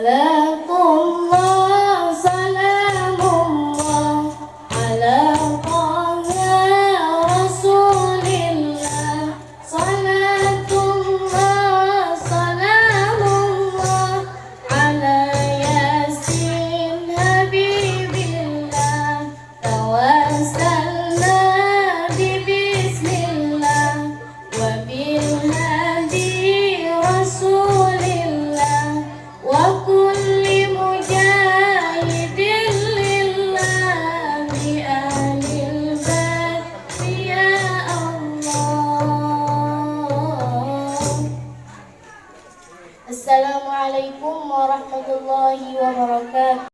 Salatullah, salamullah ala taha rasulillah. Salatullah, salamullah ala yasin habibillah. Tawassalna bismillah wa bil hadi rasulillah wa kulli mujahidin lillah bi ahlil bait ya Allah. Assalamualaikum warahmatullahi wabarakatuh.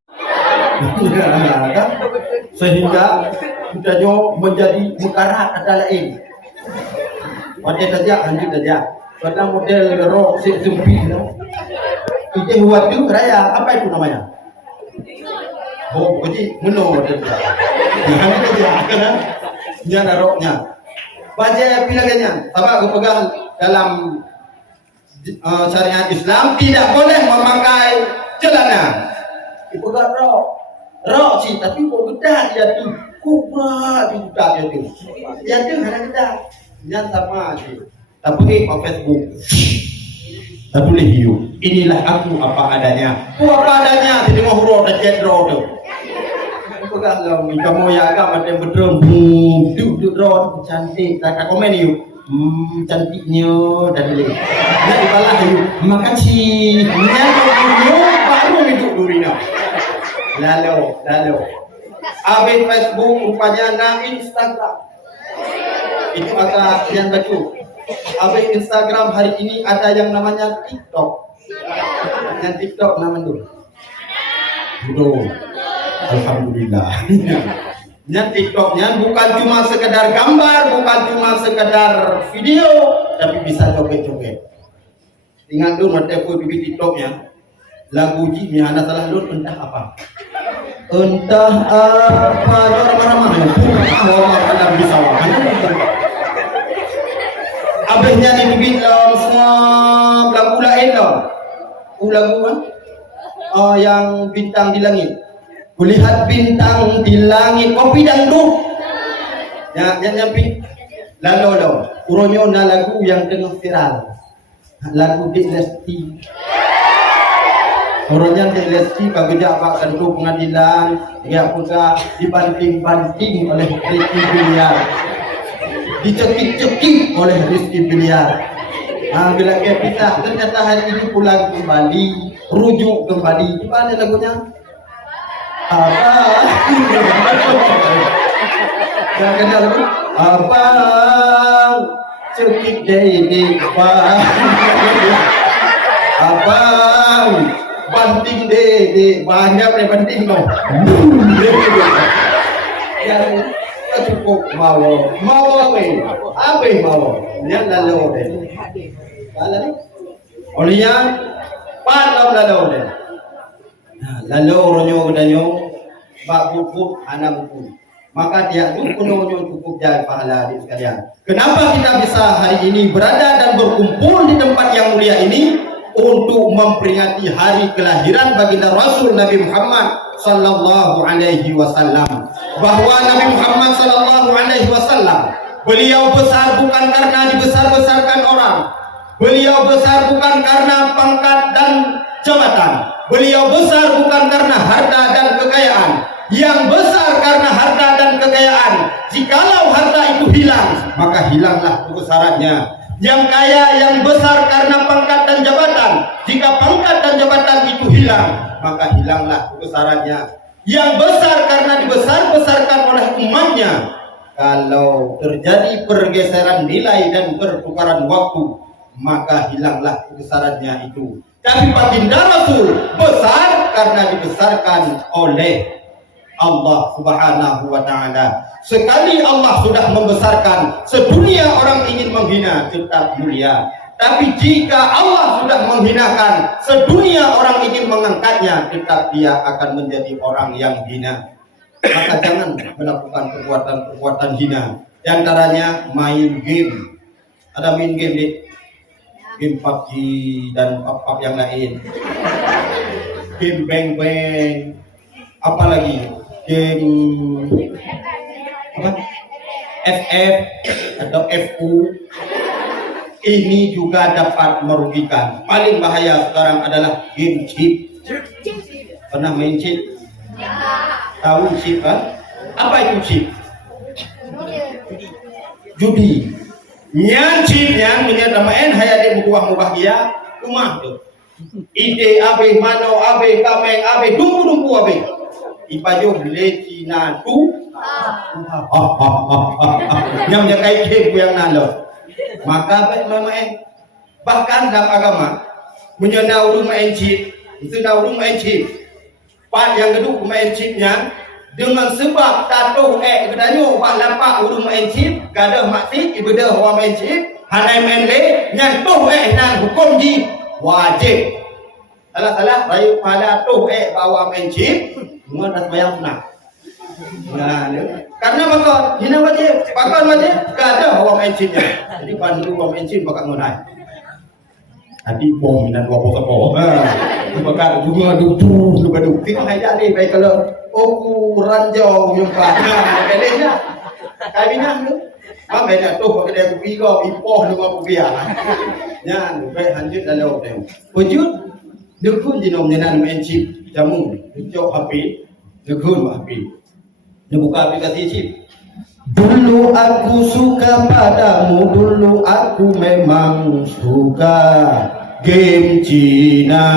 Sehingga kita menjadi mukarat kata lain. Model saja, lanjut saja. Karena model rock sempit, itu buat tu raya apa itu namanya? Oh, jadi menor dia. Yang itu dia, kan? Dia naroknya. Baca pilihannya, apa kepegang dalam syariat Islam tidak boleh memakai celana. Dipegang rok sih, tapi kok bedah dia tu, kubah di budak dia tu. Dia tu hanya bedah, dia sama sih. Tapi di Facebook, tak boleh hiu. Inilah aku apa adanya. Aku apa adanya. Jadi mau huruf dan cedro tu. Aku kalau kamu ya agak macam betul, duduk drone cantik. Tak komen hiu. Cantiknya dan leh. Nak dibalas hiu. Makasih. Nyamuk baru hidup durina. Lalu. Habis Facebook rupanya nak Instagram. Itu agak yang baca. Habis Instagram hari ini ada yang namanya TikTok. Yang TikTok namanya dulu. Alhamdulillah. Yang TikToknya bukan cuma sekedar gambar, bukan cuma sekedar video, tapi bisa joget-joget. Ingat dulu nanti aku bikin TikToknya. Lagu Jimmy anak salah dulu entah apa. Entah apa, orang ramah ya. Allah akan bisa. Habisnya dibikin semua lagu lain dong. Lagu kan? Yang bintang di langit. Kulihat bintang di langit. Kopi dangdut. Yang lalu. Uronyo na lagu yang tengah viral. Lagu Dek Lesti. Uronyo Dek Lesti kagak apa kantor pengadilan. Dia pula dibanting-banting oleh Rizky Bilyar. Dicekik-cekik oleh Rizky Bilyar. Bila kita ternyata hari ini pulang kembali, rujuk kembali. Di mana lagunya? Apa? Jangan lagu. Abang cekik dede bang. Abang banting dede banyak banting no. Cukup mau apa yang lalu deh olehnya palau lalu deh lalu ronyo danyo bak buku anak buku maka dia punya cukup jalan pahala di sekalian. Kenapa kita bisa hari ini berada dan berkumpul di tempat yang mulia ini untuk memperingati hari kelahiran baginda Rasul Nabi Muhammad sallallahu alaihi wasallam, bahwa Nabi Muhammad sallallahu alaihi wasallam beliau besar bukan karena dibesar-besarkan orang, beliau besar bukan karena pangkat dan jabatan, beliau besar bukan karena harta dan kekayaan. Yang besar karena harta dan kekayaan. Jikalau harta itu hilang, maka hilanglah kebesarannya. Yang kaya yang besar karena pangkat dan jabatan, jika pangkat dan jabatan itu hilang, maka hilanglah kebesarannya. Yang besar karena dibesar-besarkan oleh umatnya, kalau terjadi pergeseran nilai dan pertukaran waktu, maka hilanglah kebesarannya itu. Tapi baginda Rasul besar karena dibesarkan oleh Allah Subhanahu wa ta'ala. Sekali Allah sudah membesarkan, sedunia orang ingin menghina tetap mulia. Tapi jika Allah sudah menghinakan, sedunia orang ingin mengangkatnya, tetap dia akan menjadi orang yang hina. Maka jangan melakukan perbuatan-perbuatan hina. Di antaranya main game. Ada main game nih, game PUBG dan PUBG yang lain. game beng-beng, apalagi game apa? FF atau FU. Ini juga dapat merugikan. Paling bahaya sekarang adalah game chip. Pernah main chip? Tahu chip kan? Apa itu chip? Judi. Nyan chip yang menyata main hayade bukuah bahagia rumah tu. Ide abe mano abe kameng abe dumpu abe. Ipajo leci na tu. Yang menyakai game yang nalo. Maka baik main. Bahkan dalam agama menyenau rumah chip. Itu dah rumah chip. Part yang kedua main chipnya dengan sebab tato kedanyo pak lapak urung main chip gadah maksud ibadah wa main chip hanai main le nyantuh nan hukum ji wajib salah rayu pada tuh bawa main chip semua dah bayang sunat. Nah, karena maka hina wajib bakal wajib gadah wa main chipnya jadi pandu wa main chip bakal ngonai tadi bom dan dua poso bakal juga duduk tengok aja ni baik kalau aku ranjau yang pada bedanya kayak minang tu apa beda tu pakai dia pigo impoh dengan rupiah nya baik lanjut lalu tengok wujud dukun jinom nyenan main chip jamu jauh HP dukun HP dia buka aplikasi chip. Dulu aku suka padamu, dulu aku memang suka game Cina.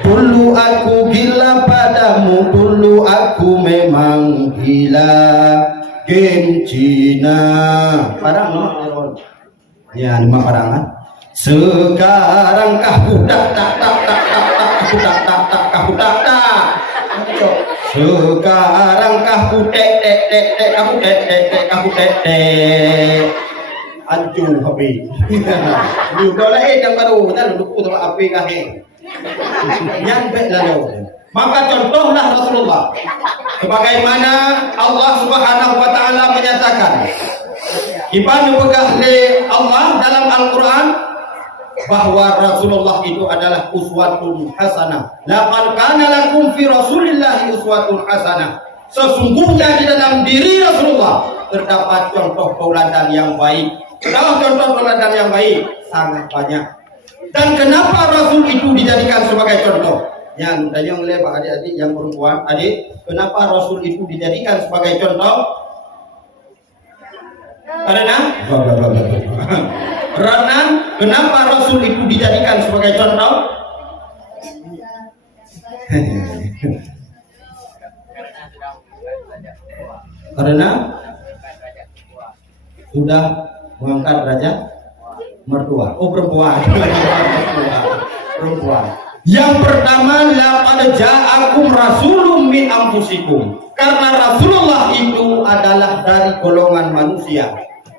Dulu aku gila padamu, dulu aku memang gila game Cina. Parang no? Ya, 5 parangan. Sekarang kahu tak sekarang kahu tek anju habis lu dah lain yang baru kan lu sama api kaheng yang baik lalu maka contohlah Rasulullah sebagaimana Allah Subhanahu wa taala menyatakan ibanu begah li Allah dalam Al-Qur'an bahwa Rasulullah itu adalah uswatun hasanah. Laqad kana lakum fi Rasulillahi uswatun hasanah. Sesungguhnya di dalam diri Rasulullah terdapat contoh tauladan yang baik. Kalau contoh tauladan yang baik sangat banyak. Dan kenapa Rasul itu dijadikan sebagai contoh? Yang tanya oleh Pak adik-adik yang perempuan, adik, kenapa Rasul itu dijadikan sebagai contoh? Karena kenapa Rasul itu dijadikan sebagai contoh? Karena sudah mengangkat derajat mertua. Oh perempuan. Perempuan. Yang pertama laqad ja'akum rasulun min anfusikum. Karena Rasulullah itu adalah dari golongan manusia.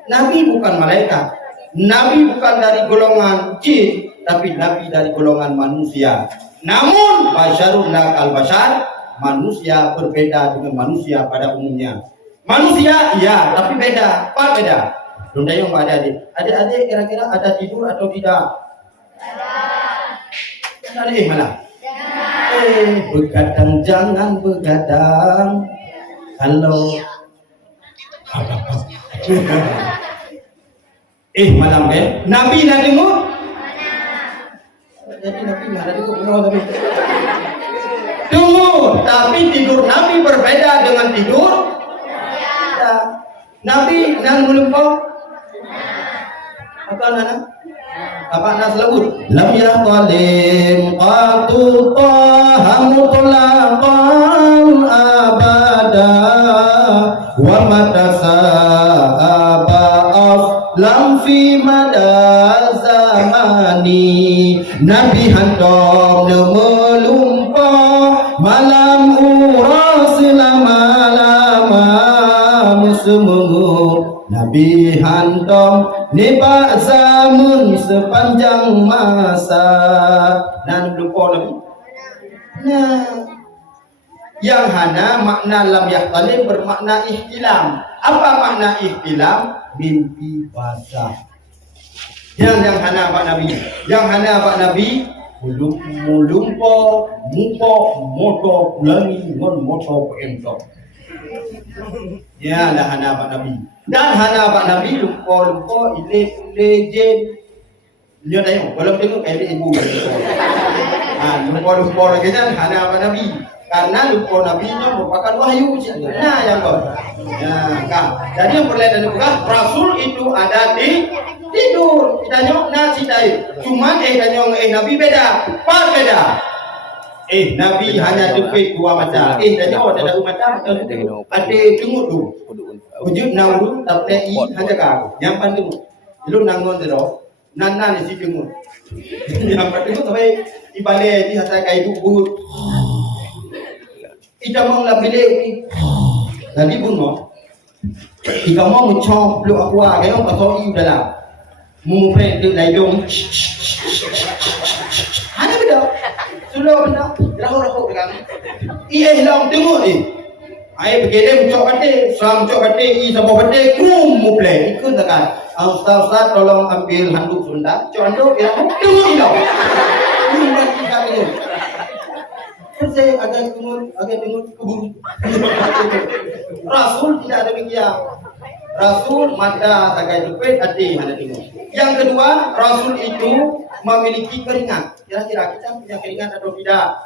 Nabi bukan malaikat. Nabi bukan dari golongan jin, tapi Nabi dari golongan manusia. Namun basyarun lakal basyar, manusia berbeda dengan manusia pada umumnya. Manusia iya, tapi beda. Apa beda? Dondayong Pak adik-adik. Adik-adik kira-kira ada tidur atau tidak? Adik malah. Begadang jangan begadang. Halo. Malam Nabi nak dengar? Jadi Nabi nak dengar tapi. Tunggu, tapi tidur Nabi berbeda dengan tidur Nabi dan melumpau. Apa nana? Apa nas lebut? Lam yaqalim qatu tahamu tulaqan abada wa matasaba lam fi mada zamani Nabi hantom melumpah malam uras lama-lama musuh Nabi hantom nebak zaman sepanjang masa dan lupa lagi. Nah, yang hana makna lam yahtalim bermakna ihtilam. Apa makna ihtilam? Mimpi basah. Yang hana Pak Nabi. Yang hana Pak Nabi Mulumpo, mupo, moto, ulangi, moto, pentok. Ya, lah hana Nabi. Dan hana Nabi lupa legend. Dia tengok, walau tengok kayak ibu. Lupa lagi kan hana Nabi. Karena lupa Nabi-nya merupakan wahyu. Nah, yang kau. Jadi yang berlainan juga Rasul itu ada di tidur. Kita nyok nasi tadi. Cuma Nabi beda. Pas beda. Nabi hanya depik dua macam. Dan nyok ada macam. Ada tengok tu. Wujud nauru tapi hanya kau. Yang pandang. Lu nangon tu. Nana ni si tengok. Yang pandang sampai ibalik di hasil kai buku. Ita mau lah bilik tadi pun mau ita mau mencop lu aku kayak orang pasal iu dalam mumpen tu laidong ada benda sudah benda rahok dengan hilang tengok ai begini mencop batik sam mencop batik sama batik mumpen ikut dekat ustaz tolong ambil handuk Sunda condok ya tengok hilang bukan kita ini saya agak tengok keburu. Rasul tidak ada demikian. Rasul mata agak depet hati hanya tengok. Yang kedua, Rasul itu memiliki keringat. Kira-kira kita punya keringat atau tidak?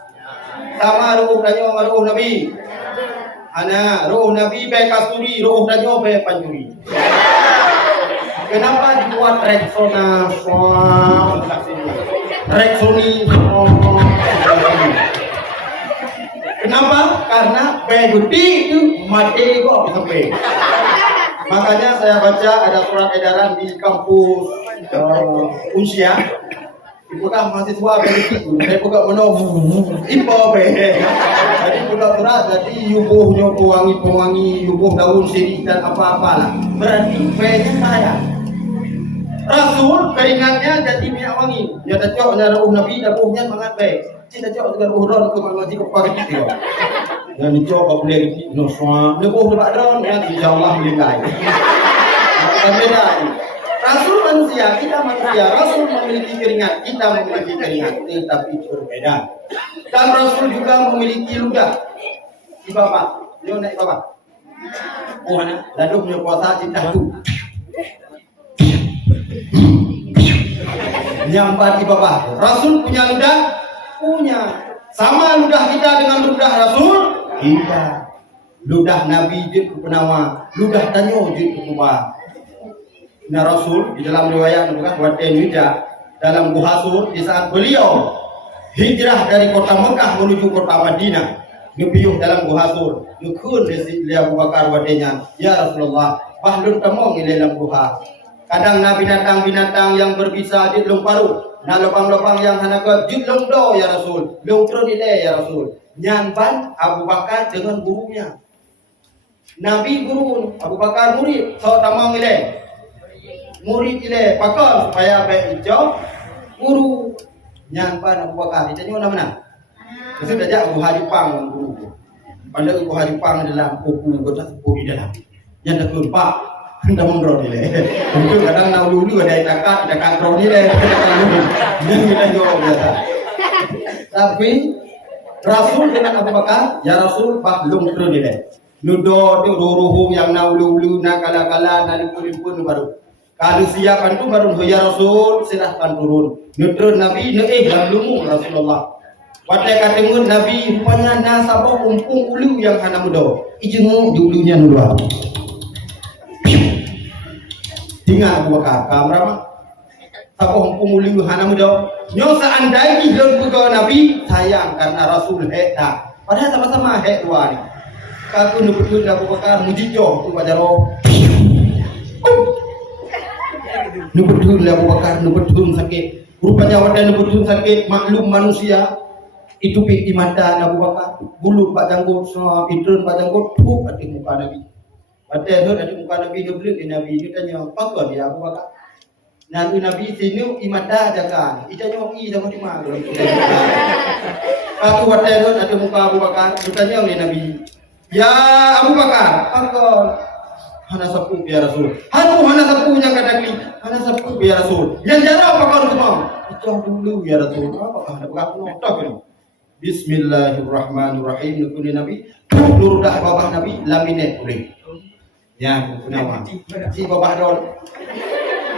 Sama ruh danyo sama ruh Nabi. Ruh Nabi baik kasturi, ruh danyo baik pancuri. Kenapa dibuat Rexona? Rexoni. Kenapa? Karena begudi itu mati kok sampai. Makanya saya baca ada surat edaran di kampus Unsia. Bukan mahasiswa begitu. Saya buka menong ipo be. Jadi buka surat jadi yubuh wangi yubuh daun sirih dan apa-apalah. Berarti be-nya saya. Rasul keringatnya jadi minyak wangi. Dia cocok dengan Nabi dapurnya sangat baik. Kita cakap dengan uhron ke mana jika pakai kita. Dan dicoba boleh no soal. Lepas dapat drone yang insyaallah nilai. Beda. Rasul manusia, kita manusia. Rasul memiliki keringat, kita memiliki keringat, tetapi berbeda. Dan Rasul juga memiliki ludah. Di bawah, dia naik bawah. Oh mana? Lalu punya puasa cinta tu. Nyambat di bawah. Rasul punya ludah. Punya sama ludah kita dengan ludah Rasul kita ludah Nabi jid penawa ludah tanyo jid kubah. Nah Rasul di dalam riwayat bukan waten juga dalam Gua Sur di saat beliau hijrah dari kota Mekah menuju kota Madinah ngepiuh dalam Gua Sur nukun dari Abu Bakar wadenya ya Rasulullah bahlun temong di dalam gua kadang binatang-binatang yang berbisa di lung paru. Nah lubang-lubang yang hana ke judlong do ya Rasul, lungtro nilai ya Rasul. Nyanban Abu Bakar dengan gurunya. Nabi guru, Abu Bakar murid, so tamang nilai. Murid nilai pakal supaya baik hijau. Guru nyanban Abu Bakar, ditanya mana? Sudah ajak Abu Haripang guru. Pandai Abu Haripang dalam buku di dalam. Yang dah keempat. Dah mundur ni leh. Mungkin kadang nak dulu ada dekat kau ni leh. Yang kita jawab biasa. Tapi Rasul dengan Abu Bakar, ya Rasul bah belum turun ni leh. Nudo tu ruruhung yang nak ulu nak kala nak pun baru. Kalau siap itu baru ya Rasul silahkan turun. Nutrun Nabi belum Rasulullah. Pada katengun Nabi rupanya nasabah umpung ulu yang hana mudo. Ijengu dulunya nurah. Tinggal Abu Bakar, kamera tapoh pemuli hana muda. Nyo seandainya hilang juga Nabi sayang karena Rasul hekta. Padahal sama-sama hek dua ni. Kalau nubetun Abu Bakar mujijo tu bajaro. Nubetun Abu Bakar nubetun sakit. Rupanya wadah nubetun sakit maklum manusia. Itu di mata Abu Bakar. Bulu pak janggut semua pitun pak janggut tuh di muka Nabi. Pada itu ada muka Nabi dia beli Nabi dia tanya apa dia Abu Bakar. Nanti Nabi sini imada jaga. Ita nyo i sama di mana. Aku pada itu ada muka Abu Bakar dia tanya oleh Nabi. Ya Abu Bakar, apa hana sapu ya Rasul. Hanu hana sapunya kata kli, hana sapu ya Rasul. Yang jara apa kau semua? Itu dulu ya Rasul. Apa ada berapa nokta kan? Bismillahirrahmanirrahim. Nukuni Nabi, nur dah babah Nabi lamine boleh. Ya, kenapa? Si babah don.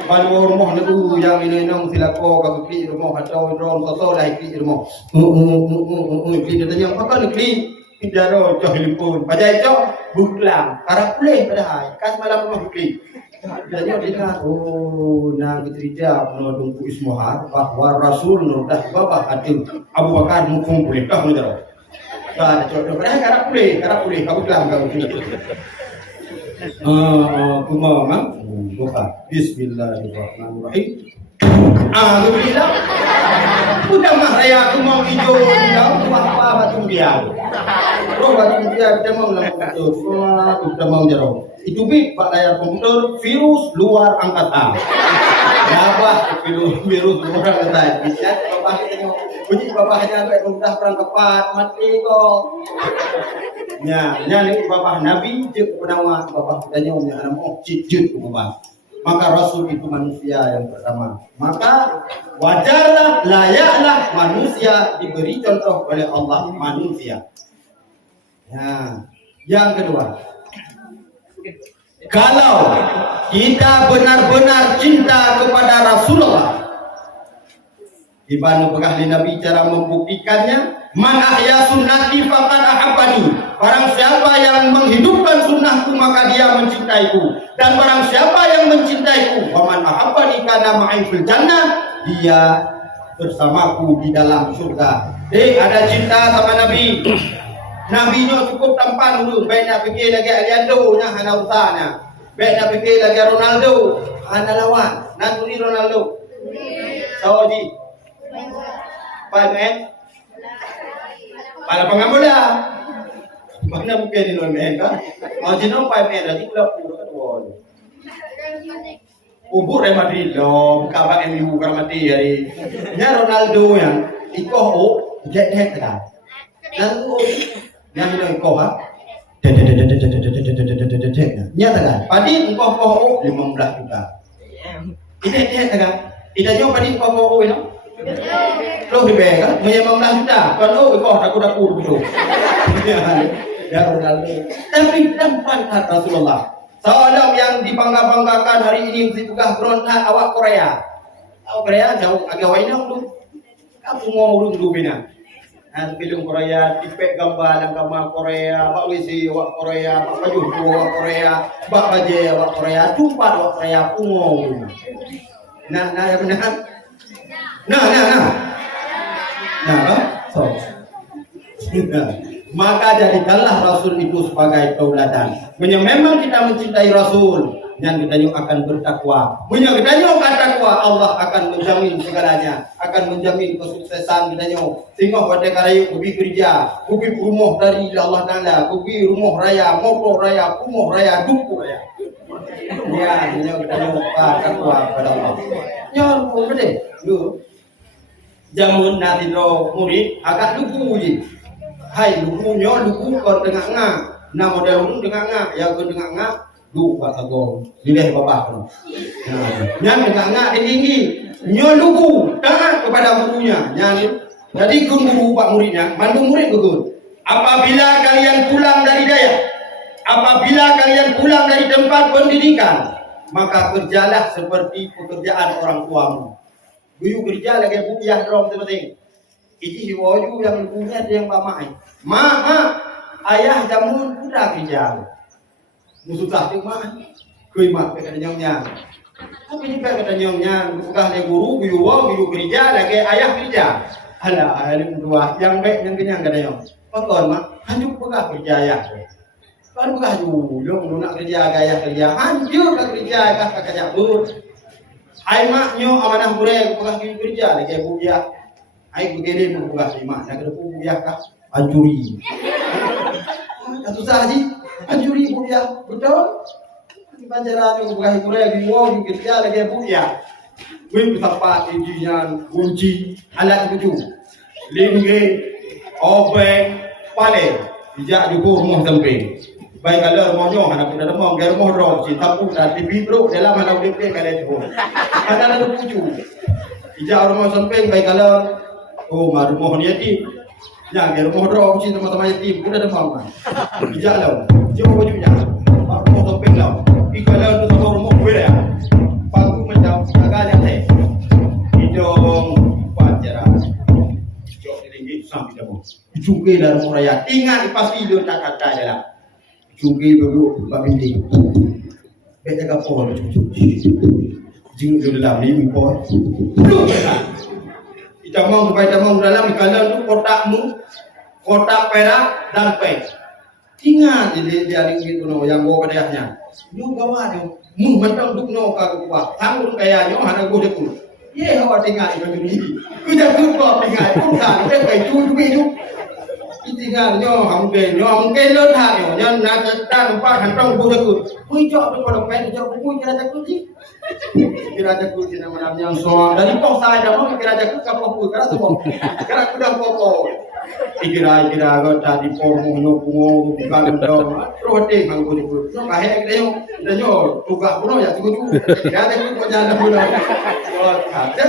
Balu rumah tu yang ini nong silako kau kli rumah atau don soso dah kli rumah. Kli dia apa kan kli? Jaro jahil pun. Pajai cok buklang. Karap boleh padahal. Kas malam rumah kli. Jadi dia oh nang kerja menodong ku ismuhar bahwa Rasul nurdah babah hati Abu Bakar mukung boleh kah menjaro. Ada cok padahal karap boleh kau buklang kau kli. Kumama buka Bismillahirrahmanirrahim. Aku bilang udah mah raya aku mau hijau bilang apa batu biang roh batu biang kita mau lakukan udah mau jauh itu bi pak layar komputer virus luar angkatan ya apa virus luar angkatan bisa bapak kita mau bunyi bapaknya sampai udah perang kepat mati kok nih bapak Nabi jek penawa bapak kita nyonya anak mau cicut bapak. Maka Rasul itu manusia yang pertama. Maka wajarlah, layaklah manusia diberi contoh oleh Allah manusia. Ya. Yang kedua, kalau kita benar-benar cinta kepada Rasulullah, di mana pegahli Nabi cara membuktikannya, man ahya sunnati faqad ahabbani. Barang siapa yang menghidupkan sunnahku maka dia mencintaiku. Dan barang siapa yang mencintaiku, wa man ahabbani kana ma'i fil jannah, dia bersamaku di dalam surga. Ada cinta sama Nabi. Nabinya cukup tampan dulu, baik nak fikir lagi Aliando nya hana usahanya. Baik nak fikir lagi Ronaldo, hana lawan. Nanti Ronaldo. Saudi. Pemain para pengamuda mana mungkin di Norwegia kan mau jenong pemain lagi pula kedua ubur Real Madrid loh kabar MU kabar mati hari nya Ronaldo yang ikoh jet kan dan yang itu ikoh ha nyata kan padi ikoh 15 juta ini kan tidak nyoba padi ikoh itu lo di bega, menyemang juta. Kalau kau daku begitu. Ya Ronaldo. Tapi tempat Rasulullah. Seorang yang dibangga-banggakan hari ini juga berontak awak Korea. Awak Korea jauh agak wainang tu. Kamu mau urut dulu bina. Film Korea, tipek gambar dan gambar Korea, bak wisi awak Korea, bak baju awak Korea, bak baju awak Korea, tumpat awak Korea pungo. Nah, ya benar. So. Maka jadikanlah Rasul itu sebagai tauladan. Memang kita mencintai Rasul, dan kita akan bertakwa. Kita akan takwa, Allah akan menjamin segalanya, akan menjamin kesuksesan kita. Sehingga pada karya kubi kerja, kubi rumah dari Allah Taala, kubi rumah raya, motor raya, rumah raya, duku raya. Ya, kita takwa pada Allah. Ya, gede. Jamun nanti lo murid agak lugu je. Hai lugu kau tengah ngah. Nah model lu tengah ngah, ya kau tengah ngah. Lu pak agong, lidah bapak tu. Yang tengah ngah tinggi. Nyo lugu taat kepada gurunya. Yang jadi kun guru pak muridnya, mandu murid gugur. Apabila kalian pulang dari daya, apabila kalian pulang dari tempat pendidikan, maka kerjalah seperti pekerjaan orang tuamu. Buyu kerja lagi buyah dong penting. Iji hiwoju yang punya dia yang pamai. Ma, ayah jamun putra kerja. Musuh tu mah. Kui mak kata nyongnya. Tapi ni kata nyongnya, bukan dia guru buyu kerja lagi ayah kerja. Alah, ayah dua yang baik yang kenyang kata nyong. Pakon mak, hancur pegah kerja ayah. Kan pegah julung nak kerja ayah kerja. Hancur kerja ayah kerja bur. Hai maknyo amanah bureng pegah kerja lagi buyah. Hai begini pegah lima nak ada buyah kah hancuri. Susah sih hancuri buyah betul. Di panjaran yang pegah bureng di wong kerja lagi buyah. Wih tempat injinya kunci alat baju. Lingge obeng pale dijak di rumah sampai. Baik kalau rumahnya anak kita demam, dia rumah roh, cinta pun tadi bidro dalam anak dia kalau itu. Ada ada pucu. Ija rumah samping baik kalau rumah dia ti. Ya, dia rumah roh, cinta teman-teman yatim, kita demam kan. Ija lah, jauh bajunya. Rumah samping lah. Kalau tu sama rumah beda. Pagu macam agak yang teh. Hidung pacara. Jauh tinggi sampai demam. Juga dalam raya tinggal pas video tak ada dalam. Juga dulu bab ini. Beda kapal jing dalam ni impor. Kita mau dalam kalau tu kotak perak dan perak. Tinggal di hari itu yang bawa pedahnya. Yo gawa yo. Mu mentang duk no ka kuat. Tanggung kaya yo hana go dekul. Ye hawa tinggal itu ni. Kita tu ko tinggal pun kan dia kai tu tu. Tinggal nyo hamke lo tha nyo nyan na ta pa han tong bu jakut kui chok tu ko pe chok kui kira jakut ji kira jakut ji nama yang so dari pok sa da mo kira jakut ka pok kira semua kira kuda pok kira go ta di pok mo no mo bukan do rote mang ko jakut no ka he de nyo tu ga no ya tu kira jakut ko jana bu no ka te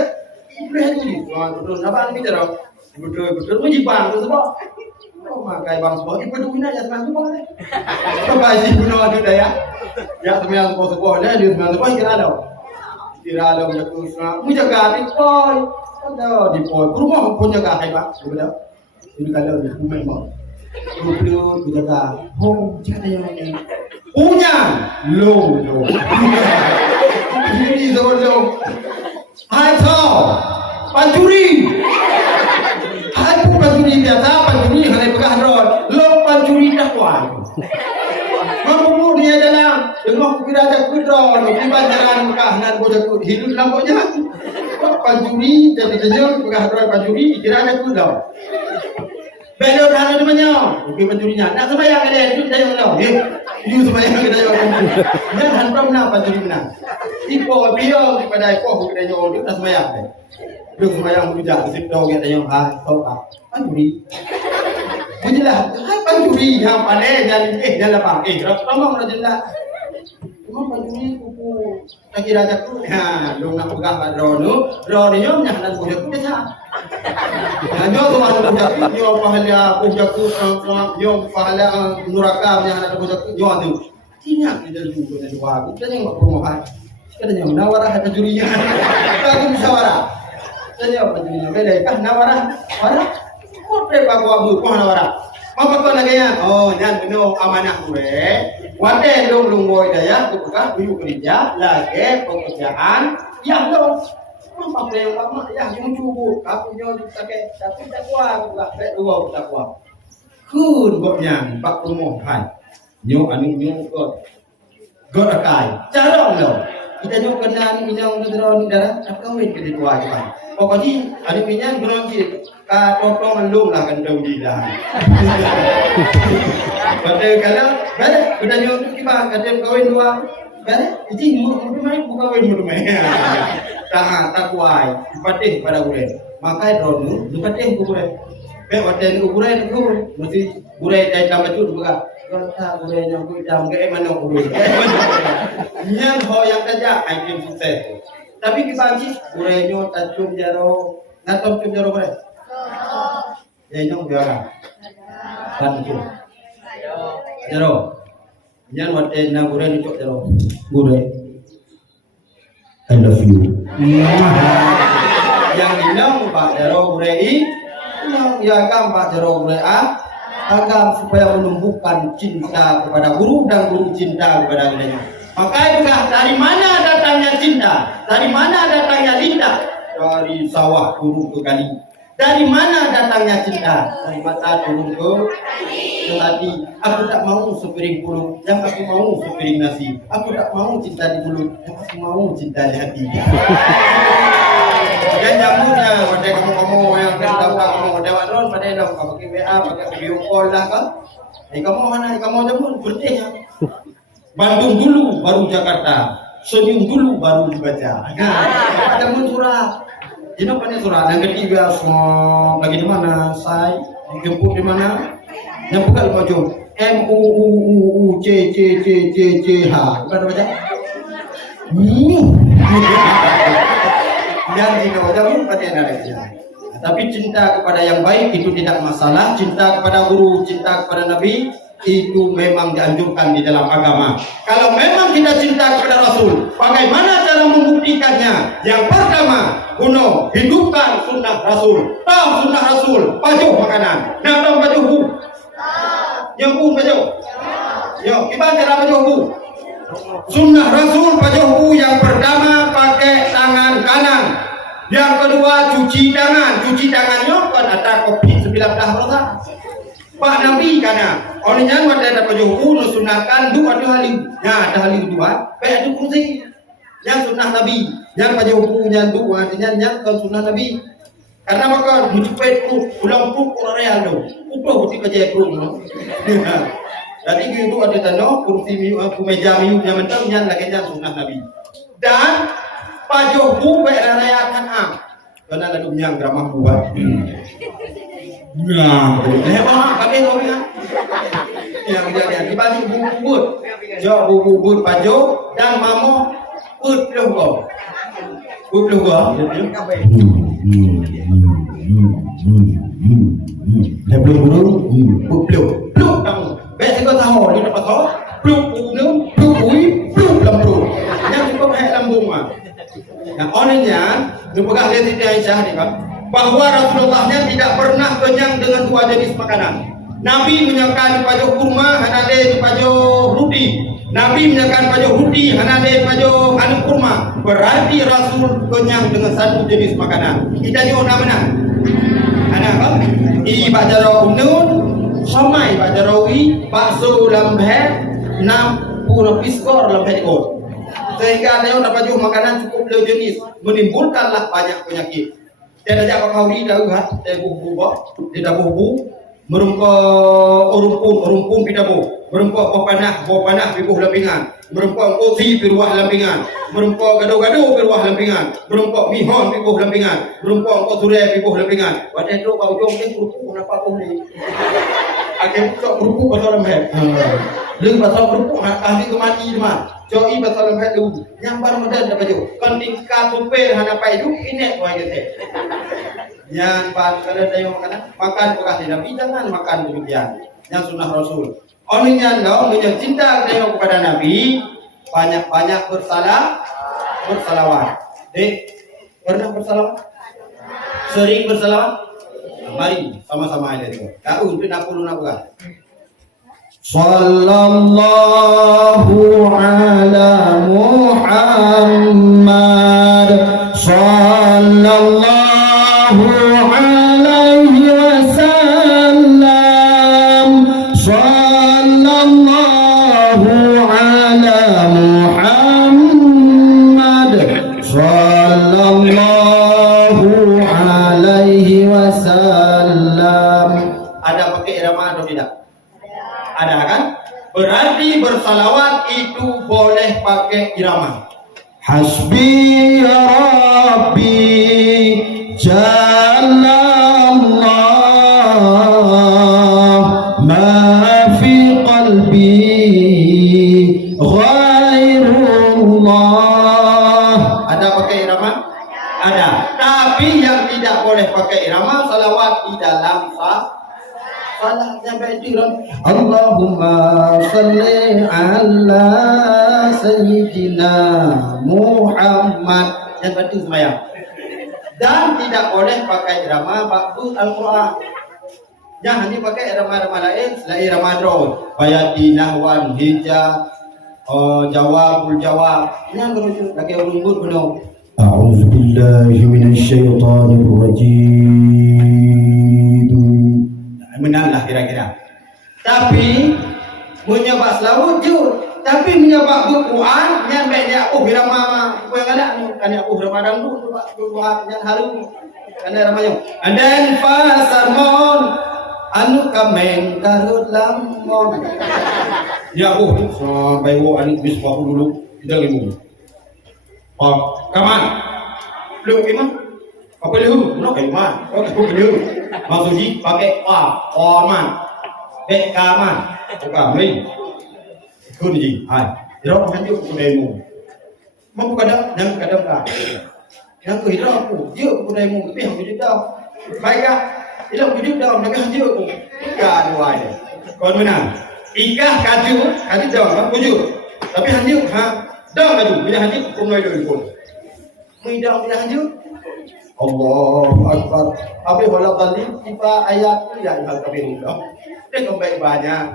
ibre he tu so naban mi jaro betul mo ji bang tu sebab makai bang sebuah ibu dunia ya teman tu boleh. Apa sih guna ada daya? Ya teman sebuah dia teman sebuah kira ada punya kursa, menjaga di poi, ada di poi. Rumah pun jaga hai pak, sudah. Ini kalau di rumah mau, dulu menjaga. Oh jangan yang ini. Punya lo. Ini lo. Hai kau, pancuri. Hai pancuri biasa, pancuri hari pegah ron, lo pancuri dakwah. Mampu dia dalam, dengan kira jakut ron, di banjaran pegah nan bojakut hidup lamboknya. Pancuri jadi jejol pegah ron pancuri kira jakut ron. Belok tangan temannya, oke pancurinya. Nak sembahyang ada itu dah yang tahu. Itu sembahyang ada yang tahu. Jangan hantam nak pancuri menang. Ipo biar daripada ipo kita yang tahu nak sembahyang. Duk sembahyang berujak sip dog yang tanya tahu apa pancuri. Jelas, hai pancuri yang pandai jalan lapang. Kalau tamam dah jelas. Cuma pancuri kuku tak kira jakut. Ha, dong nak pegang drone ni nyom nak boleh kuda sah. Nyom tu mana jakut nyom pahala jakut nyom pahala neraka yang nak jakut nyom tu. Tinggal kita dulu kita buat. Kita tengok perumahan. Kita tengok nawarah pancurinya. Kita musyawarah. Tanya apa jenis beda kah nawara wara kau prepa kau abu kau nawara apa kau nagaya oh nyan beno amanah gue wate dong boy daya tu kan biu kerja lagi pekerjaan ya lo apa yang lama ya yang cukup aku nyo pakai tapi tak kuat juga baik dua tak kuat kun gopnya pak rumah hai nyo anu nyo god akai cara lo kita nyo kena ni minyak drone darah apa kawin ke dua kan pokoknya ada minyak drone ki ka totong lum lah kan dau di dah pada kalau bale kita nyo kiba kadem kawin dua bale itu mai buka kawin rumah tak kuai patih pada ure maka drone nu patih ku ure be waten ku ure ku mesti ure dai tambah tu buka kata ure yang ku dam ke mana ure yang ho yang kerja item sukses tapi kita sih urenyo tacung jaro ngatom cum jaro bare ya nyong biara kan cum jaro nyan wate na uren cok jaro gure I love you yang inang pak jaro urei yang ya kam pak jaro ure agar supaya menumbuhkan cinta kepada guru dan guru cinta kepada dirinya. Maka dari mana datangnya cinta? Dari mana datangnya cinta? Dari sawah turun ke kali. Dari mana datangnya cinta? Dari mata turun ke hati. Aku tak mau sepiring pulut, yang aku mau sepiring nasi. Aku tak mau cinta di mulut, yang aku mau cinta di hati. Dan jamunya, pada kamu yang tahu kamu dewan ron pada dong, kamu pakai WA, pakai video call lah kan? Kamu mana? Kamu jamu bertanya. Bandung dulu baru Jakarta, senyum dulu baru dibaca. Nah, ada surah. Ini apa nih surah? Yang ketiga, lagi di mana? Saya dijemput di mana? Yang bukan Pak Jom. MUUUUCCCCCH. Bukan baca? Yang dinodamu pada nariknya. Tapi cinta kepada yang baik itu tidak masalah. Cinta kepada guru, cinta kepada Nabi itu memang dianjurkan di dalam agama. Kalau memang kita cinta kepada Rasul, bagaimana cara membuktikannya? Yang pertama, kuno hidupkan sunnah Rasul. Tahu sunnah Rasul, pajuh makanan. Nak tahu pajuh bu? Yang bu pajuh. Yo, gimana cara pajuh bu? Sunnah Rasul pajuh bu yang pertama pakai tangan kanan. Yang kedua cuci tangan. Cuci tangannya kan ada kopi 19 rasa. Pak Nabi kana orang yang ada pajuh bu sunahkan dua ada hal. Ya ada hal kedua. Baik itu kursi. Yang sunnah Nabi, yang pajuh bu yang dua artinya yang kan sunnah Nabi. Karena maka mencapai pulang orang real tu. Utuh kursi pajuh bu. Jadi itu ada tanda kursi meja miu yang mentang yang lagi yang sunnah Nabi. Dan pajuh bu rayakan karena lalu yang ramah buat. Nah, lepas pakai kopi kan? Yang kejadian di baju bubut, jauh bubut pajuh dan mamo peluk kau, peluk kau. Lebih dulu, peluk kamu. Biasa kau tahu, ni dapat tahu, peluk unu, peluk ui, peluk lambung. Yang cukup hek lambung mah. Yang onenya, dipegang lihat di Aisyah ni kan? Bahwa Rasulullahnya tidak pernah kenyang dengan dua jenis makanan. Nabi menyakan pajuh kurma, hanade pajuh roti. Nabi menyakan pajuh roti, hanade pajuh anu kurma. Berarti Rasul kenyang dengan satu jenis makanan. Kita ni orang mana? Anak apa? Bajaro unun, somai bajarawi, bakso lambeh, pura piskor lambeh ikut. Sehingga ada yang pajuh makanan cukup dua jenis, menimbulkanlah banyak penyakit. Dia dah jawab kau ni dah uhat, dia bubu bok, dia dah bubu, merumpah rumpun pidabu, merumpah panah pibuh lampingan, merumpah kosi piruah lampingan, merumpah gaduh piruah lampingan, merumpah mihon pibuh lampingan, merumpah kosurai pibuh lampingan. Wadah tu kau jom ni rumput kenapa kau ni? Akhir tu rumput pasal lembek. Leng pasal rumput ahli kemati mah. Joi pasal lembek tu. Nyambar modal dah baju. Kan tingkat supir hanapai tu ini tu aja teh. Yang kalau ada yang makan bekas Nabi jangan makan demikian. Yang sunnah Rasul. Orangnya lo mencinta kepada Nabi banyak-banyak bersalawat. Pernah bersalawat? Sering bersalawat? Mari sama-sama aja itu. Tahu itu nak bukan? Sallallahu ala Muhammad sallallahu alaihi wasallam sallallahu ala Muhammad sallallahu alaihi wasallam. Ada pakai irama atau tidak? Ada kan? Berarti bersalawat itu boleh pakai irama. Hasbi ya Rabbi Jalallah ma fi qalbi ghairullah. Ada pakai irama? Ada. Tapi yang tidak boleh pakai irama salawat di dalam salatnya baiklah. Allahumma salli ala sayyidina Muhammad. Yang penting sembahyang. Dan tidak boleh pakai irama ba'du Al-Quran. Jangan dipakai irama-irama lain selain irama draw. Bayati nahwan hijab jawabul jawab. Yang berujuk lagi urut penuh. A'udzu billahi minasy syaithanir rajim. Menanglah kira-kira. Tapi menyebab selalu jujur. Tapi menyebab Quran yang banyak irama yang ada kan aku Ramadan tu buat yang haru kan ramai. And then fasamon anu kamen karut lamon. Ya aku sampai wo anik bis aku dulu kita lemu. Kaman. Lu gimana? Apa lu? No kaman. Oke, lu. Maksudnya pakai aman. bet kama kami kun ji hai ro hanjuk ku demo mau kadang yang kadang ka yang ku ro ku je ku demo tapi hang hidup dah baik ah hidup dah nak hanjuk ku ka dua ni kon mana ikah kaju dah puju tapi hanjuk ha dah kaju bila hanjuk ku noi doi pun mai dah bila hanjuk Allahu Akbar. Apa wala tadi tiba ayat ya hal kabir itu. Dia kembali banyak.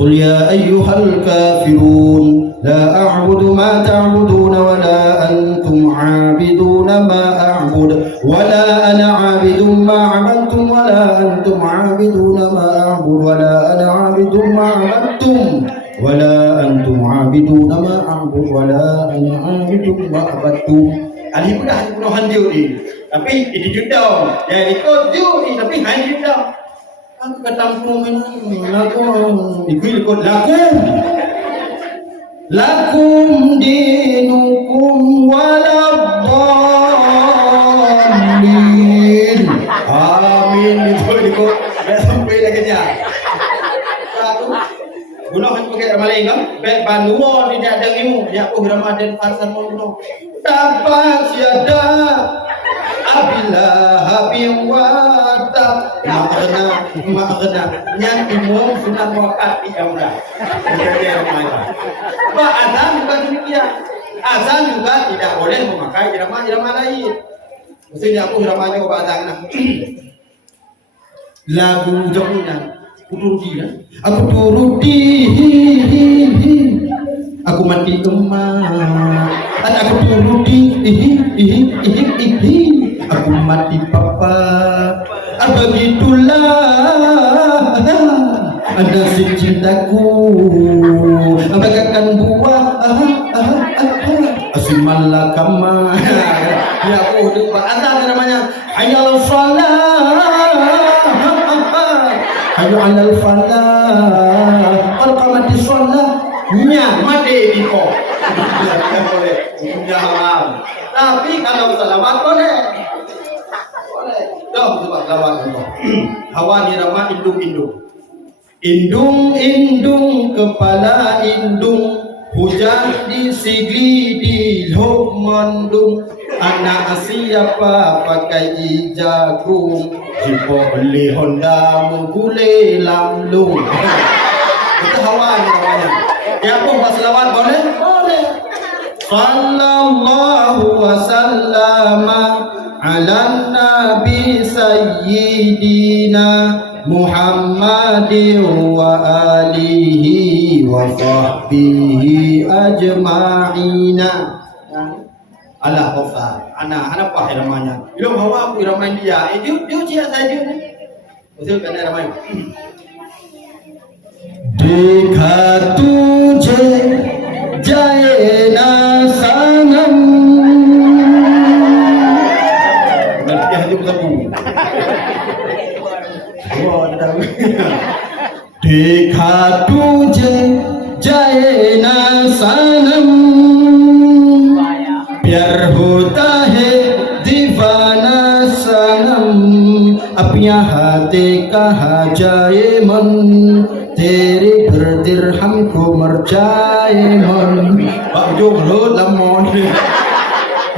قل يا أيها الكافرون لا أعبد ما تعبدون ولا أنتم عابدون ما أعبد ولا أنا عابد ما عبدتم ولا أنتم عابدون ما أعبد ولا أنا عابد ما عبدتم ولا أنتم عابدون ما أعبد ولا أنا عابد ما عبدتم. Ali pun dah penuh hanjur ni. Tapi itu juda. Yang ikut judi tapi hanjur dah. Aku katampung lakum lakum dinukum waladdallin. Amin. Itu ikut. Dah sampai dah kerja. Gunakan pakai ramalai kan? Bet banduan tidak ada ilmu. Ya aku Ramadan pasal mau Dapat siada abilah habim wata makna yang ilmu sudah wakat di kamera. Pak azan juga demikian. Azan juga tidak boleh memakai irama lain. Mestinya aku iramanya Pak azan. Lagu jauhnya aku turuti aku mati emas aku turuti aku mati papa begitulah ada si cintaku bagaikan buah asimalakama Ya aku Pak azan namanya. hayal salat hayu alal falah al qamati shalah Nya mati di kok. Tidak boleh. Punya haram. Tapi kalau selawat boleh. Boleh. Dah coba selawat dulu. Hawa ni ramah indung-indung. Indung-indung kepala indung hujan di sigi di lok mandung anak siapa pakai jagung jipo beli Honda mogule lamlung. Itu hawa ni namanya. Ya pun pas selawat boleh? Boleh. Sallallahu wasallama ala nabi sayyidina Muhammadin wa alihi wa sahbihi ajma'ina. Allah Ustaz. Anak apa namanya? Belum hawa aku ramai dia. Dia dia saja ni. Betul kan ramai. देखा तुझे जाए ना सनम Berarti hanya berlaku. देखा तुझे जाए ना सनम प्यार होता है दीवाना सनम अब यहाँ ते कहा जाए मन तेरे berdirham को मर जाए मन Pak Ujung lut lamon.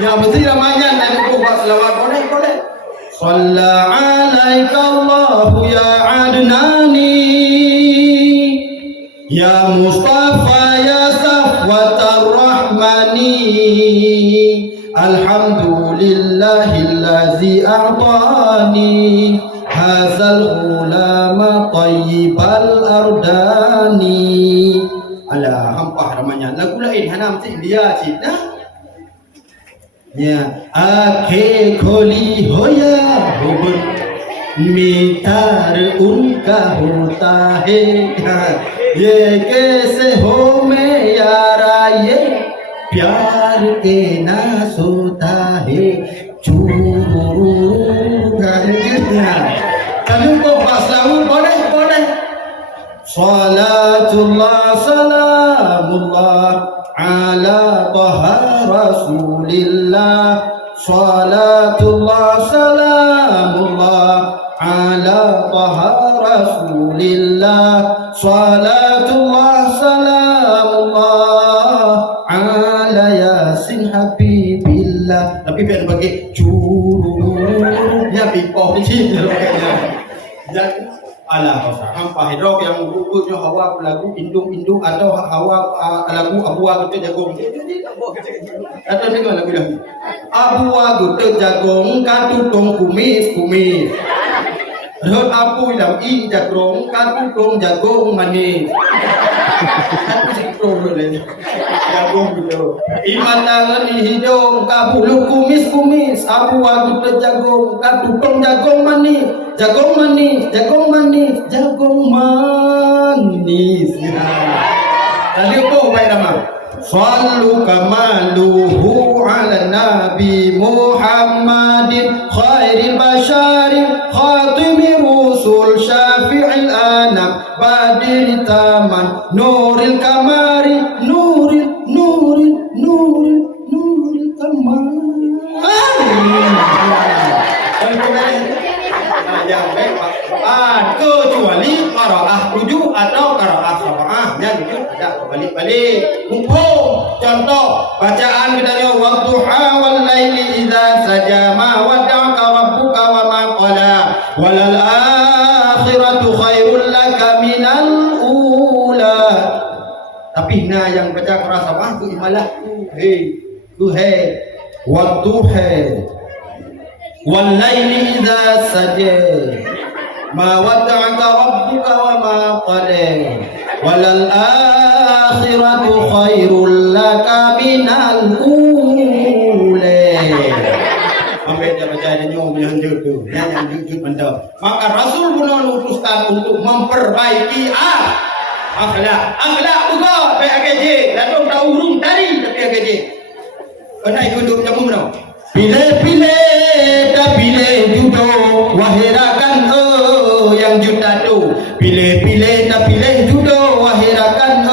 Ya mesti ramainya dan aku buat selawat boleh. صلى عليك الله يا عدناني يا مصطفى يا صفوة الرحمن الحمد لله الذي أعطاني هذا الغلام طيب الأردان. Alah hampah ramainya. Lagu lain hana mesti India cik nah. या आंखें खोली हो या हुबन मीठार उनका होता है ये कैसे हो मैं यारा ये प्यार के ना सोता है Churu Kami kau paslamu boleh. Salatullah salamullah ala taha rasulillah Salatullah salamullah ala taha rasulillah salatullah salamullah ala yasin habibillah. Tapi biar bagi cururnya pipoh di sini jadi ala hampa hidrok yang bukunya hawa lagu indung atau hawa lagu abua gitu jagung atau dengar lagu abua gitu jagung katutung kumis Rot apu dalam i jagung katutung jagung manis jagung gitu iman tangan di hidung kabulu kumis abua gitu jagung katutung jagung manis tadi apa baik nama sallu kamaluhu ala nabi Muhammadin khairil bashari khatimi rusul syafi'il anam badir taman nuril kamari nuril kamari yang baik kecuali qiraah 7 atau qiraah 7 nya gitu ada balik-balik hukum contoh bacaan kita wadduha wal laili idza saja ma wadda'aka rabbuka wa ma qala walal akhiratu khairul laka minal ula. Tapi nah yang baca qiraah 7 tu imalah he wadduha wal laili idza saja ma wadda'aka rabbuka wa ma qala walal akhiratu khairul laka minal ula. Sampai dia baca dia nyom yang jujur benar. Maka Rasul pun memutuskan untuk memperbaiki akhlak juga PAKJ dan tak urung tadi PAKJ kena ikut duduk jamu mana pilih-pilih tak pilih judo wahirakan yang juta tu pilih-pilih tak pilih judo wahirakan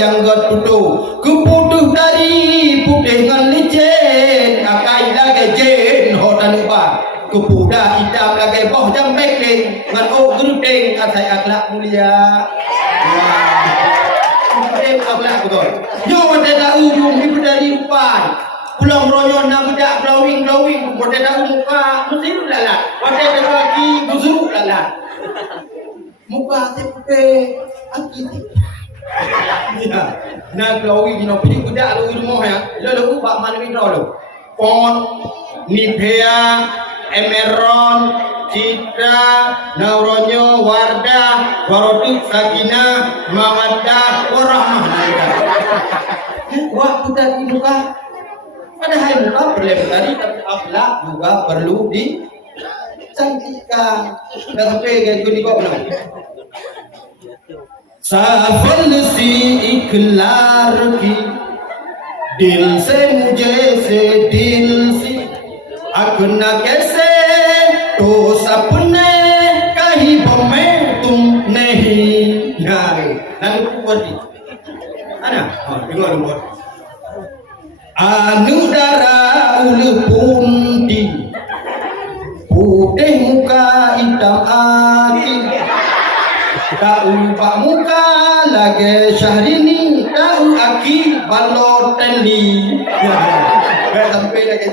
yang god tudo keputuh dari putih dengan licin akai lagi jen hotan ubah kepudah hitam lagi boh jam bekling dengan gerudeng asai akhlak mulia akhlak betul yo ada tak ujung ibu dari upan pulang ronyon nak budak glowing bodoh dah muka mesti lalat bodoh dah kaki busuk lalat muka tepe aki ya nak glowing no pergi budak lu rumah ya lalu ubah mana ni dulu pon nivea emeron citra nauronyo wardah warodik sakinah mawaddah warahmah waktu tadi muka padahal muka berlebar tadi tapi akhlak juga perlu dicantikkan. Dan sampai kayak gini kok belum. Safal si iklar ki dil se mujhe se dil si agna kaise to sapne kahi bame tum nahi yaar lalu kuwati ana dengar buat anu darah ulu punti putih muka hitam aki tak ubah muka lagi Syahrini tak aki balot teli sampai lagi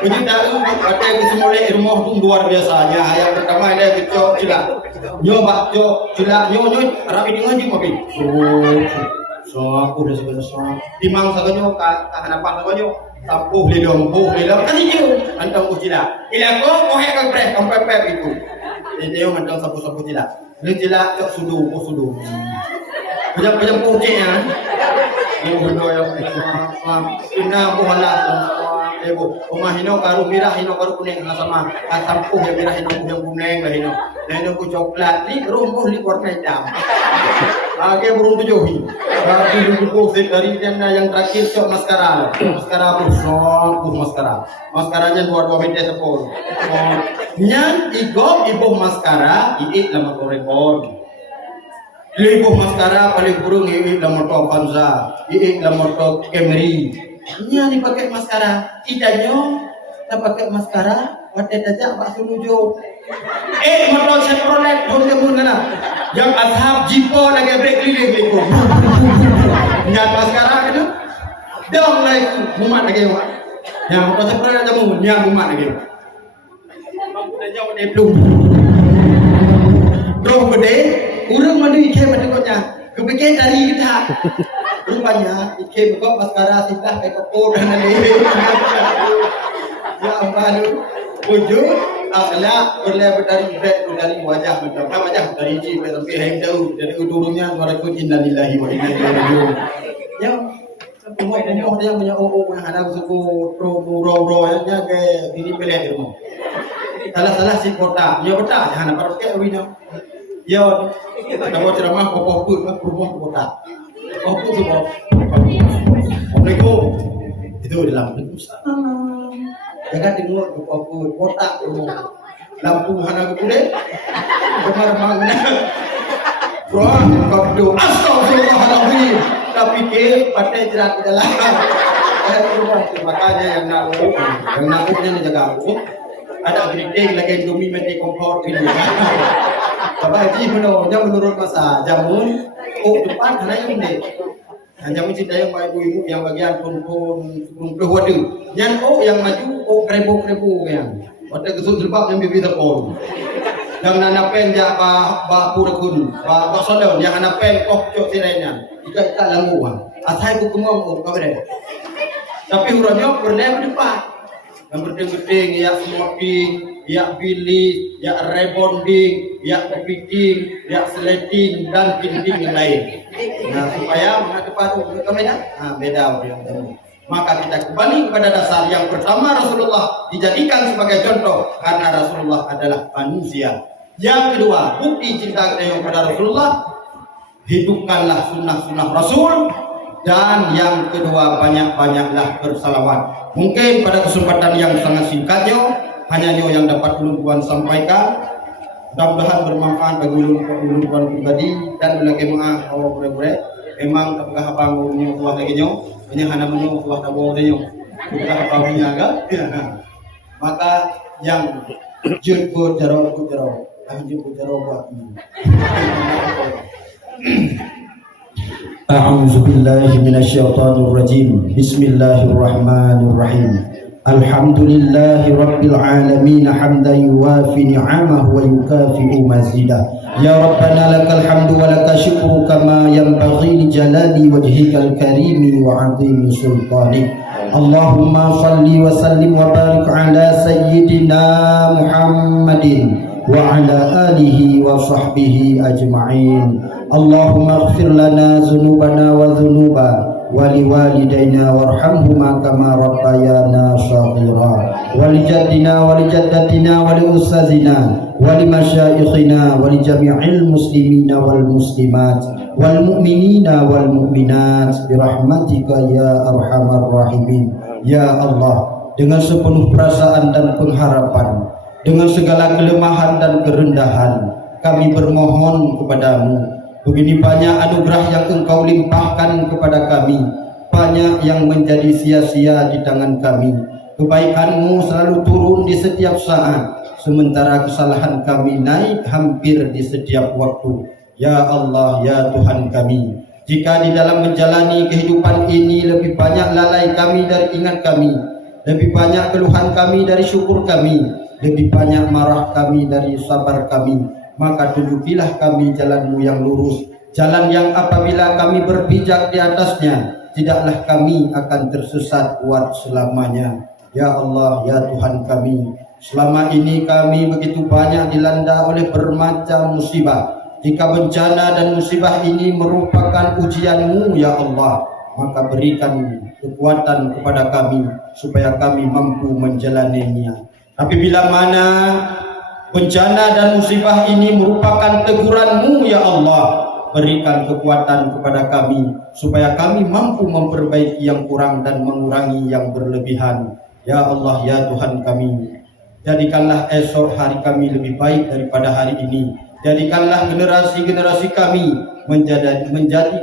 puji tahu ada yang semula rumah tu luar biasanya yang pertama ada kecok cilak nyoba cilak nyonya rapi dengan je mobil so aku dah segala soal timang saganyo kahanapan saganyo tampuh lilom kasi je antang ucila ila ko kohe kang pres kang pepep itu dia yang antang sapu-sapu cila dia cila cok sudu pajang kucingnya yang benda yang ina buhala ebo rumah hino baru merah hino baru kuning sama tampuh yang merah hino yang kuning lah hino ku coklat ni rumpuh li warna hitam Age burung tujuhi. Buku dari yang terakhir cok maskara maskara. Maskaranya 2 meter sepuluh. Nyan ibu maskara iik lama korekon. Ibu maskara paling burung iik lama Avanza, iik lama Camry. Nyan dipakai maskara, idanyo tak pakai maskara, wadah tajak pak sunujo. Motor Chevrolet boleh mana? Yang ashab jipo lagi break keliling itu. Nyata sekarang itu. Dong lagi mumat lagi mak. Yang motor Chevrolet aja mu, yang mumat lagi. Dah jauh dia belum. Bro gede, urang mana ikan macamnya. Kebikin dari kita. Rupanya ikan kok maskara sitah kayak kepor dan lain. Ya ampun. Wujud akhlak berlebar dari dari wajah macam wajah dari jiwa sampai yang jauh dari udurnya walaupun innalillahi wa inna ilaihi raji'un. Yang semua yang punya yang ada suku ro yang ke ini pelet itu. Salah si kota, ya kota jangan pakai wino. Ya, kalau ceramah pokok kota. Pokok semua. Assalamualaikum. Itu dalam jangan tengok kotak lampu hana kude kamar mana ruang kabdo astagfirullahaladzim tapi ke pakai jerat di dalam makanya yang nakuknya dijaga aku ada geriting lagi Indomie mati kompor ini apa haji menurut masa jamun depan hana yang ini jamun cinta yang baik ibu yang bagian pun waduh yang yang maju krepo yang wadah kesut sebab yang bibir terpon yang nana pen jak ba purakun ba solon yang nana pen kok cok sirenya ika languan asai ku kemong kabeh tapi urangnya berlebar depan yang gede-gede ya smoking ya bilis ya rebonding ya kepiting ya sleting dan dinding yang lain. Nah supaya menghadapi kemana? Nah beda yang tadi. Maka kita kembali kepada dasar yang pertama Rasulullah dijadikan sebagai contoh karena Rasulullah adalah manusia. Yang kedua bukti cinta kita kepada Rasulullah hidupkanlah sunnah-sunnah Rasul. Dan yang kedua banyak-banyaklah bersalawat. Mungkin pada kesempatan yang sangat singkatnya hanya yang dapat ulun sampaikan. Mudah-mudahan bermanfaat bagi ulun pribadi dan lagi maaf kalau boleh memang apakah abang ulunnya tuah lagi nyo hanya hana menu tuah tabo de nyo bukan abangnya agak maka yang jemput jaro buat A'udzu billahi minasyaitonir rajim. Bismillahirrahmanirrahim. Alhamdulillahi rabbil alamin hamdan yuwafi ni'amahu wa yukafi'u mazidah. Ya Rabbana lakal hamdu wa lakal syukru kama yanbaghi li jalali wajhikal karimi wa 'azimi sultanik. Allahumma salli wa sallim wa barik ala sayyidina Muhammadin wa ala alihi wa sahbihi ajma'in. Allahumma ighfir lana dzunubana wa dzunuba wa liwalidayna warhamhuma kama rabbayana shaghira wa li jaddina wa li jaddatina wa li ustazina wa li masyayikhina wa li jami'il muslimina wal muslimat wal mu'minina wal mu'minat bi rahmatika ya arhamar rahimin. Ya Allah, dengan sepenuh perasaan dan pengharapan, dengan segala kelemahan dan kerendahan, kami bermohon kepadamu. Begini banyak anugerah yang engkau limpahkan kepada kami, banyak yang menjadi sia-sia di tangan kami. Kebaikanmu selalu turun di setiap saat, sementara kesalahan kami naik hampir di setiap waktu. Ya Allah, ya Tuhan kami, jika di dalam menjalani kehidupan ini lebih banyak lalai kami dari ingat kami, lebih banyak keluhan kami dari syukur kami, lebih banyak marah kami dari sabar kami, maka tunjukilah kami jalan-Mu yang lurus, jalan yang apabila kami berpijak di atasnya, tidaklah kami akan tersesat kuat selamanya. Ya Allah, ya Tuhan kami, selama ini kami begitu banyak dilanda oleh bermacam musibah. Jika bencana dan musibah ini merupakan ujian-Mu, ya Allah, maka berikan kekuatan kepada kami supaya kami mampu menjalaninya. Tapi bila mana bencana dan musibah ini merupakan teguran-Mu, ya Allah, berikan kekuatan kepada kami supaya kami mampu memperbaiki yang kurang dan mengurangi yang berlebihan. Ya Allah, ya Tuhan kami, jadikanlah esok hari kami lebih baik daripada hari ini. Jadikanlah generasi-generasi kami menjadi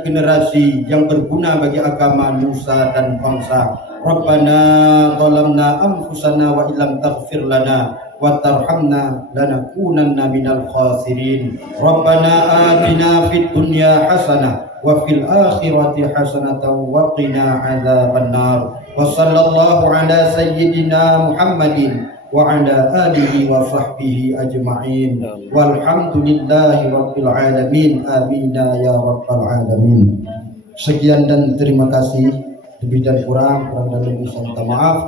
generasi yang berguna bagi agama, nusa dan bangsa. Rabbana zalamna anfusana wa illam taghfir lana وترحمنا لنكونن من الخاسرين ربنا آتنا في الدنيا حسنة وفي الآخرة حسنة وقنا عذاب النار وصلى الله على سيدنا محمد وعلى آله وصحبه أجمعين والحمد لله رب العالمين آمين يا رب العالمين. Sekian dan terima kasih. Lebih dan kurang dan lebih saya minta maaf.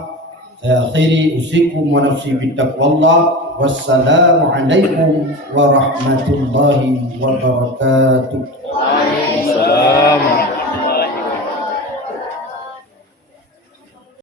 Saya akhiri usikum wa nafsi bittaqwallah. Wassalamu alaikum warahmatullahi wabarakatuh. Waalaikumsalam.